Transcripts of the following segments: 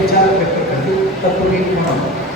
विचार व्यक्त करती तत्व म्हणून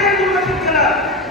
から